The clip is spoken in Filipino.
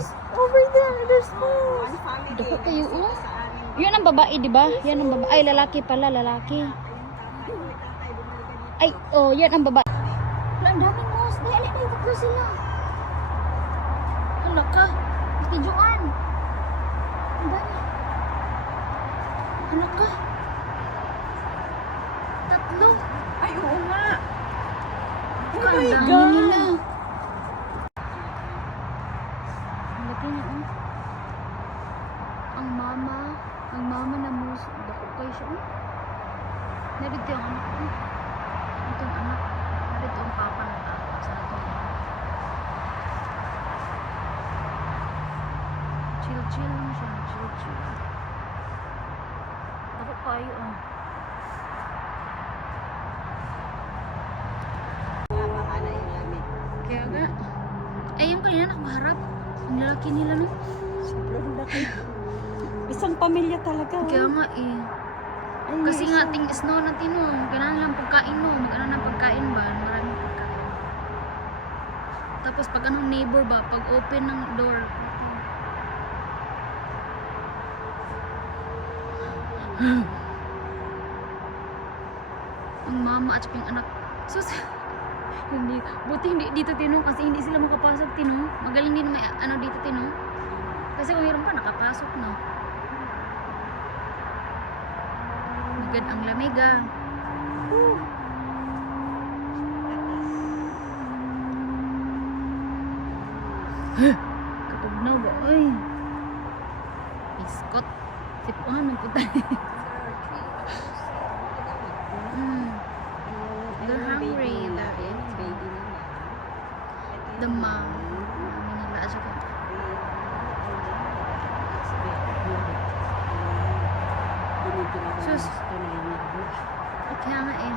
moose! Over there, there's moose! Dako kayo, oh. Yun ang babae, di ba? Yan ang babae. Ay, lalaki pala, lalaki. Ay, oh, yan ang babae. Wala, ang daming moose. Dali, tatlo sila. Hala ka. Ikijuan. Ang dami. Hala ka. Tatlo. Ay, oo nga! Oh Ang my dami God! nila. Ang laki niya, oh. Ang mama na moose. Dako kayo siya, oh. Narito yung anak, oh. Ito ang anak. Narito ang papa ng anak sa akin. Chill lang siya. Chill. Dako kayo, oh. Kaya nga. Eh, yung kanina nakaharap. Ang lalaki nila, no? Sobrang laki. Isang pamilya talaga. Kaya nga, eh. Ay, Kasi nga, isang- ting snow na tinong. Kailangan lang pagkain, no? Mag-ano ng pagkain ba? Maraming pagkain. Tapos, pag anong neighbor ba? Pag open ng door. Ang mama at saka yung anak. Sus, hindi. Buti hindi dito tinong kasi hindi sila makapasok tinong. Magaling din may ano dito tinong. Kasi kung meron pa nakapasok na. Magad ang lamig ah. Katugnaw ba? Ay. Biskot. Sipuan ng puta. They're hungry. The mom. Mami nila at saka. Sus. Kaya nga eh.